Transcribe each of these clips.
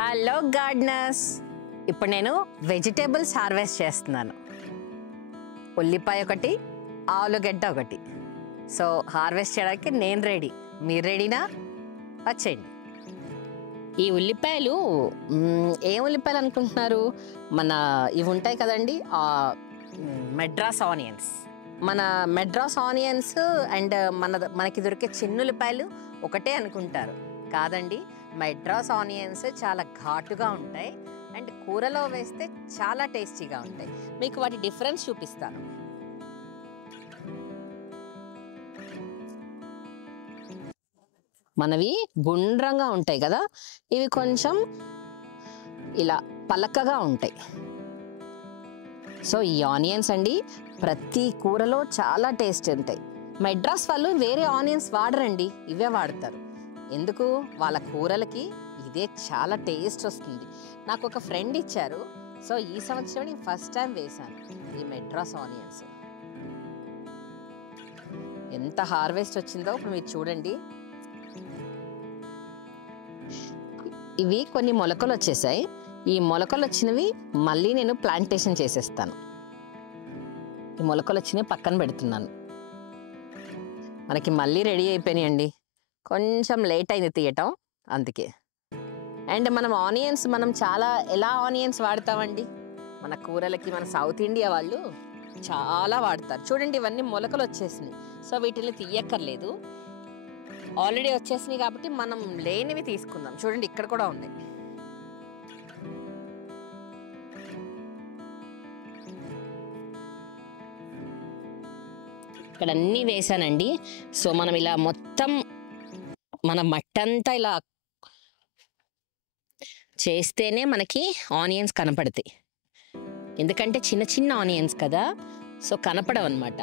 Hello gardeners, ఇప్పుడు నేను vegetables harvest చేస్తున్నాను. ఉల్లిపాయ ఒకటి, ఆలుగడ్డ ఒకటి. సో హార్వెస్ట్ చేయడానికి నేను రెడీ. మీరు రెడీనా? వచ్చేయండి. ఈ ఉల్లిపాయలు ఏం ఉల్లిపాయలు అనుకుంటున్నారు? మన ఇవి ఉంటాయి కదండి, మెడ్రాస్ ఆనియన్స్. మన మెడ్రాస్ ఆనియన్స్ అండ్ మనకి దొరికే చిన్నుల్లిపాయలు ఒకటే అనుకుంటారు. కాదండి, మెడ్రాస్ ఆనియన్స్ చాలా ఘాటుగా ఉంటాయి అండ్ కూరలో వేస్తే చాలా టేస్టీగా ఉంటాయి. మీకు వాటి డిఫరెన్స్ చూపిస్తాను. మనవి గుండ్రంగా ఉంటాయి కదా, ఇవి కొంచెం ఇలా పలకగా ఉంటాయి. సో ఈ ఆనియన్స్ అండి ప్రతి కూరలో చాలా టేస్ట్ ఉంటాయి. మెడ్రాస్ వాళ్ళు వేరే ఆనియన్స్ వాడరండి, ఇవే వాడతారు. ఎందుకు? వాళ్ళ కూరలకి ఇదే చాలా టేస్ట్ వస్తుంది. నాకు ఒక ఫ్రెండ్ ఇచ్చారు. సో ఈ సంవత్సరం నేను ఫస్ట్ టైం వేశాను ఈ మెడ్రాస్ ఆనియన్స్. ఎంత హార్వెస్ట్ వచ్చిందో ఇప్పుడు మీరు చూడండి. ఇవి కొన్ని మొలకలు వచ్చేసాయి. ఈ మొలకలు వచ్చినవి మళ్ళీ నేను ప్లాంటేషన్ చేసేస్తాను. ఈ మొలకలు వచ్చినవి పక్కన పెడుతున్నాను. మనకి మళ్ళీ రెడీ అయిపోయినాయండి. కొంచెం లేట్ అయింది తీయటం, అందుకే. అండ్ మనం చాలా ఎలా ఆనియన్స్ వాడతామండి మన కూరలకి. మన సౌత్ ఇండియా వాళ్ళు చాలా వాడతారు. చూడండి, ఇవన్నీ మొలకలు వచ్చేసినాయి. సో వీటిని తీయక్కర్లేదు, ఆల్రెడీ వచ్చేసినాయి కాబట్టి మనం లేనివి తీసుకుందాం. చూడండి, ఇక్కడ కూడా ఉన్నాయి. ఇక్కడ అన్నీ వేసానండి. సో మనం ఇలా మొత్తం మన మట్టంతా ఇలా చేస్తేనే మనకి ఆనియన్స్ కనపడతాయి. ఎందుకంటే చిన్న చిన్న ఆనియన్స్ కదా, సో కనపడవు అన్నమాట.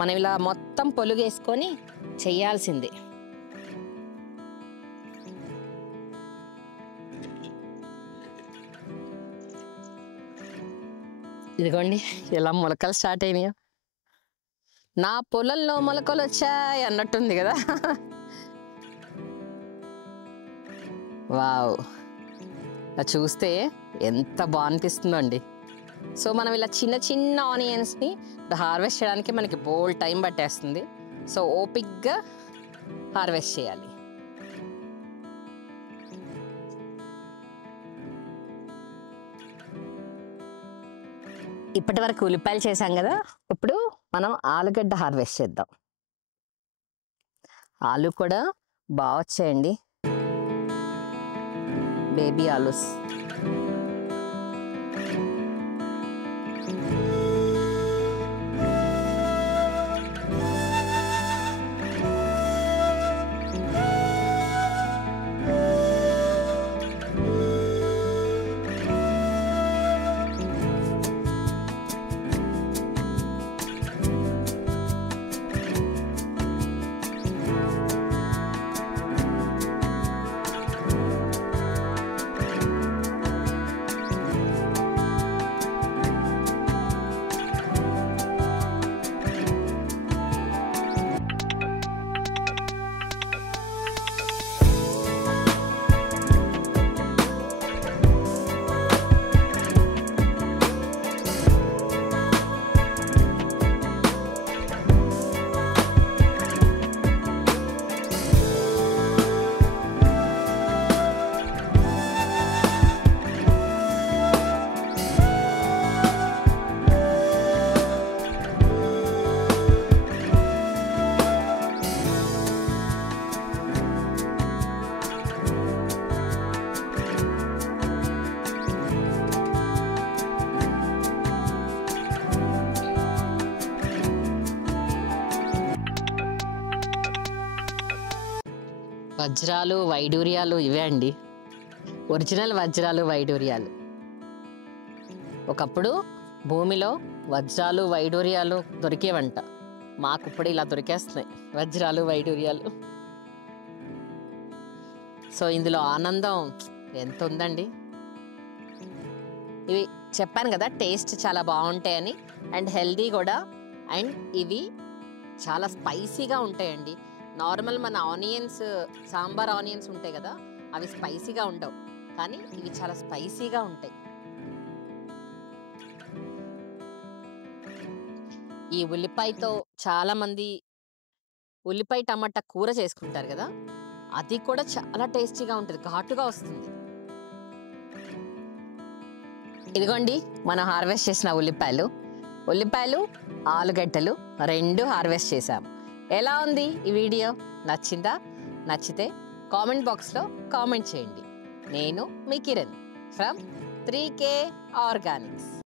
మనం ఇలా మొత్తం పొలుగేసుకొని చేయాల్సిందే. ఇదిగోండి ఎలా మొలకలు స్టార్ట్ అయినాయో. నా పొలంలో మొలకలు వచ్చాయి అన్నట్టుంది కదా. వావ్, చూస్తే ఎంత బాగా అనిపిస్తుందో అండి. సో మనం ఇలా చిన్న చిన్న ఆనియన్స్ని హార్వెస్ట్ చేయడానికి మనకి బోల్డ్ టైం పట్టేస్తుంది. సో ఓపిక్గా హార్వెస్ట్ చేయాలి. ఇప్పటి వరకు ఉల్లిపాయలు చేసాం కదా, ఇప్పుడు మనం ఆలుగడ్డ హార్వెస్ట్ చేద్దాం. ఆలు కూడా బాగా వచ్చాయండి, బేబీ ఆలూస్. వజ్రాలు వైడూర్యాలు ఇవే అండి, ఒరిజినల్ వజ్రాలు వైడూర్యాలు. ఒకప్పుడు భూమిలో వజ్రాలు వైడూర్యాలు దొరికేవంట, మాకు ఇప్పుడు ఇలా దొరికేస్తున్నాయి వజ్రాలు వైడూర్యాలు. సో ఇందులో ఆనందం ఎంత ఉందండి. ఇవి చెప్పాను కదా టేస్ట్ చాలా బాగుంటాయని అండ్ హెల్దీ కూడా. అండ్ ఇవి చాలా స్పైసీగా ఉంటాయండి. నార్మల్ మన ఆనియన్స్, సాంబార్ ఆనియన్స్ ఉంటాయి కదా, అవి స్పైసీగా ఉండవు. కానీ ఇవి చాలా స్పైసీగా ఉంటాయి. ఈ ఉల్లిపాయతో చాలామంది ఉల్లిపాయ టమాటా కూర చేసుకుంటారు కదా, అది కూడా చాలా టేస్టీగా ఉంటుంది, ఘాటుగా వస్తుంది. ఇదిగోండి మనం హార్వెస్ట్ చేసిన ఉల్లిపాయలు ఆలుగడ్డలు 2 హార్వెస్ట్ చేసాం. ఎలా ఉంది ఈ వీడియో? నచ్చిందా? నచ్చితే కామెంట్ బాక్స్లో కామెంట్ చేయండి. నేను మీ కిరణ్ ఫ్రమ్ 3K ఆర్గానిక్స్.